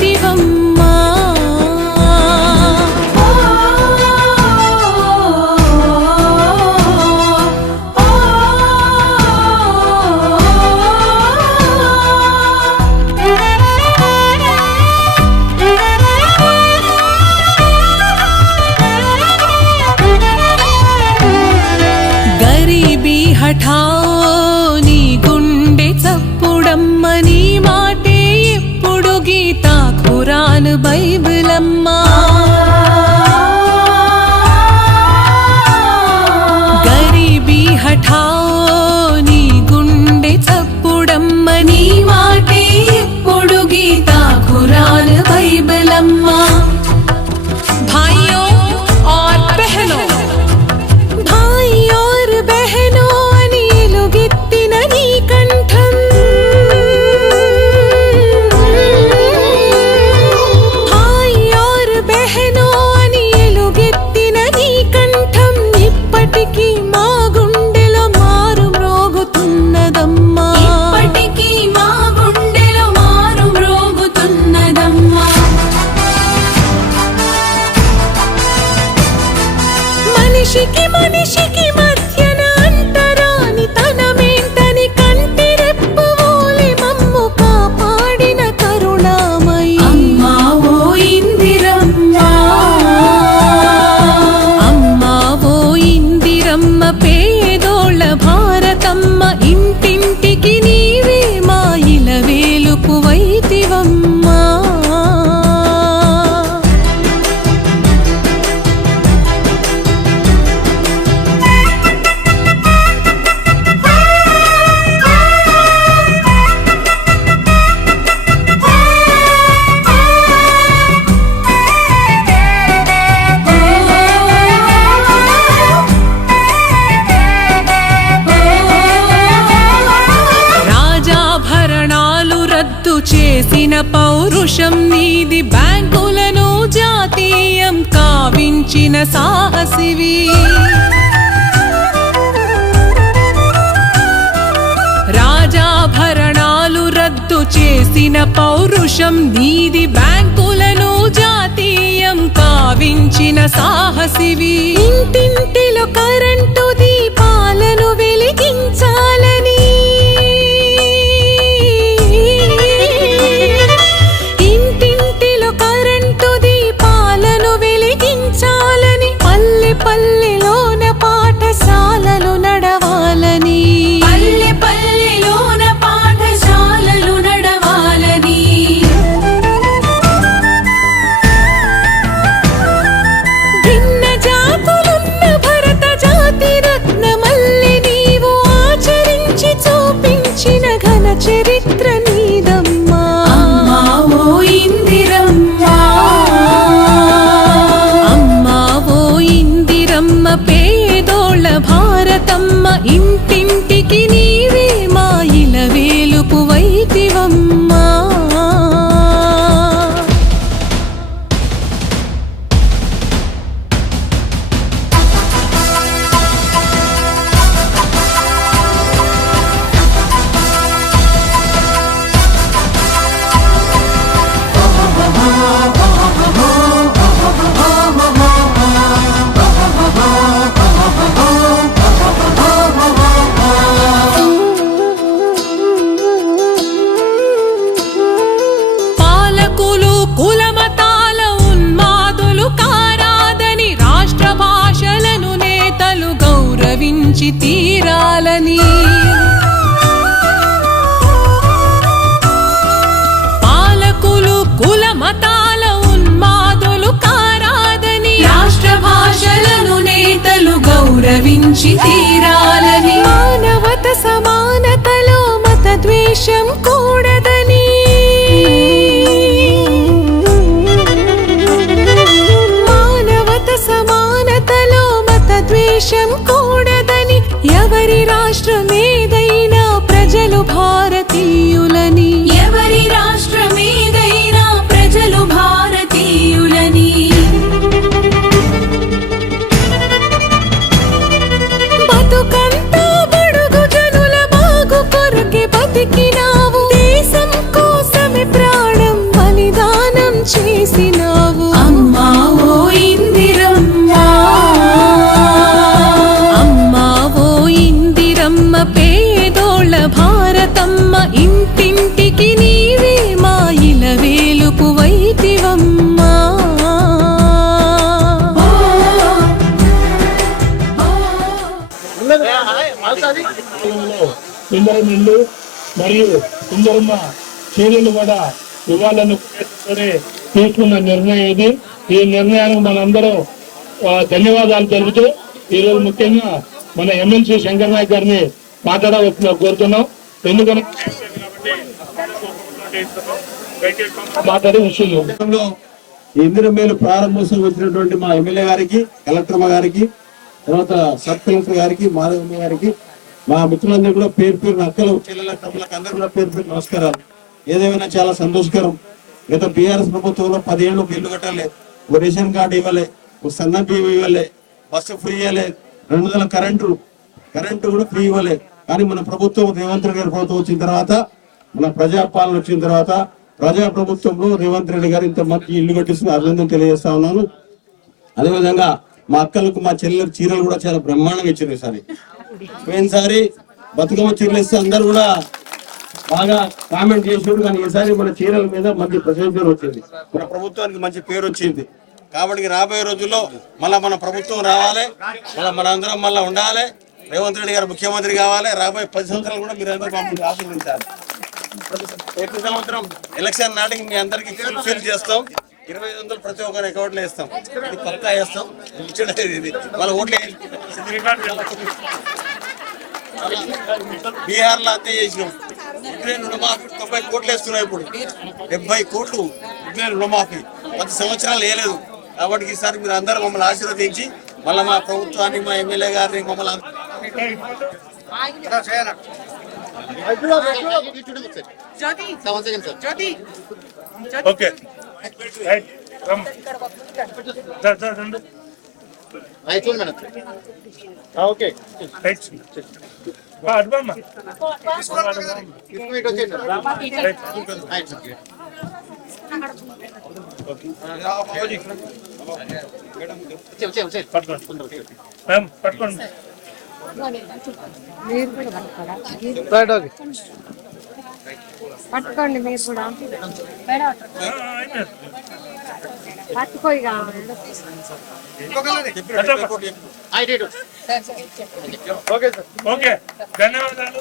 దివమ్మా हठा one. she సాహసివి. రాజాభరణాలు రద్దు చేసిన పౌరుషం నీది బ్యాంకులను జాతీయం కావించిన సాహసివి. ఇంటింటి చరిత్ర నీదమ్మా. అమ్మా ఓ ఇందిరమ్మా. అమ్మా ఓ ఇందిరమ్మ పేదోళ్ళ భారతమ్మ ఇంటింటికి కులమతాల ఉన్మాదులు కారాదని రాష్ట్ర భాషలను నేతలు గౌరవించి తీరాలని. పాలకులు కులమతాల ఉన్మాదులు కారాదని రాష్ట్ర భాషలను నేతలు గౌరవించి తీరాలని. మానవత సమానతలో మత ద్వేషం కూడా సమానతలో మత ద్వేషం కూడదని ఎవరి రాష్ట్రమేదైనా ప్రజలు భారతీయులని. ఇంటింటికి నీవే మా ఇల వేలుపు వైతివమ్మా లో సుందరం ఇల్లు మరియు సుందరమ్మ చీరలు కూడా ఇవ్వాలని తీసుకున్న నిర్ణయం ఇది. ఈ నిర్ణయానికి మనందరం ధన్యవాదాలు తెలుపుతూ ఈరోజు ముఖ్యంగా మన ఎమ్మెల్సీ శంకర్ నాయక్ గారిని మాట్లాడవలసిన కోరుతున్నాం. ఎందుకంటే మాట్లాడే మేలు ప్రారంభోత్సవం వచ్చినటువంటి మా ఎమ్మెల్యే గారికి కలెక్టర్ గారికి తర్వాత సబ్ కలెక్టర్ గారికి మాధవమ్మ గారికి మా మిత్రులందరూ కూడా పేరు పేరు అక్కలు చెల్లెల తమ్ములకు అందరూ కూడా పేరు పేరు నమస్కారాలు. ఏదేమైనా చాలా సంతోషకరం. గత బీఆర్ఎస్ ప్రభుత్వంలో పదిహేను బిల్లు ఇల్లు కట్టాలి ఒక రేషన్ కార్డు ఇవ్వలే ఒక సన్న బియ్యం ఇవ్వలే బస్సు ఫ్రీ ఇవ్వలే రెండు వందల కరెంటు కరెంటు కూడా ఫ్రీ ఇవ్వలే. కానీ మన ప్రభుత్వం రేవంత్ రెడ్డి గారి ప్రభుత్వం వచ్చిన తర్వాత మన ప్రజాపాలన వచ్చిన తర్వాత ప్రజా ప్రభుత్వంలో రేవంత్ రెడ్డి గారు ఇంత మంచి ఇల్లు కట్టిస్తున్న అభినందన తెలియజేస్తా ఉన్నాను. అదేవిధంగా మా అక్కలకు మా చెల్లెలకు చీరలు కూడా చాలా బ్రహ్మాండంగా ఇచ్చారు ఈసారి. పోయినసారి బతుకమ్మ చీరలు ఇస్తే అందరు కూడా బాగా కామెంట్ చేసారు కానీ ఈసారి మన చీరల మీద మంచి ప్రశంసలు వచ్చింది. మన ప్రభుత్వానికి మంచి పేరు వచ్చింది. కాబట్టి రాబోయే రోజుల్లో మళ్ళా మన ప్రభుత్వం రావాలి మళ్ళీ మన అందరం మళ్ళీ ఉండాలి. రేవంత్ రెడ్డి గారు ముఖ్యమంత్రి కావాలి. రాబోయే పది సంవత్సరాలు కూడా మీరు అందరూ మమ్మల్ని ఆశీర్వదించాలి. ప్రతి సంవత్సరం ఎలక్షన్ నాటికి మీ అందరికి ఫిల్ చేస్తాం. ఇరవై ఐదు వందలు ప్రతి ఒక్కరి అకౌంట్లో వేస్తాం. ఇది పక్కా వేస్తాం. ఇచ్చడం ఇది. వాళ్ళ ఓట్లు బీహార్లో అంతే చేసినాం. ఉక్రెయిన్ రుణమాఫీ తొంభై కోట్లు వేస్తున్నాయి ఇప్పుడు. డెబ్బై కోట్లు ఉక్రెయిన్ రుణమాఫీ. పది సంవత్సరాలు వేయలేదు. కాబట్టి ఈసారి మీరు అందరూ మమ్మల్ని ఆశీర్వదించి మళ్ళీ మా ప్రభుత్వాన్ని మా ఎమ్మెల్యే గారిని మమ్మల్ని ఓకే రైట్ కమ్ దా దా రండి ఓకే రైట్ బా అడ్బమ్మ పట్టుకోండి మ్యామ్ పట్టుకోండి మీరు కూడా. పట్టుకోరా పట్టుకోండి మీరు కూడా పట్టుకో ఇక ఓకే. ధన్యవాదాలు.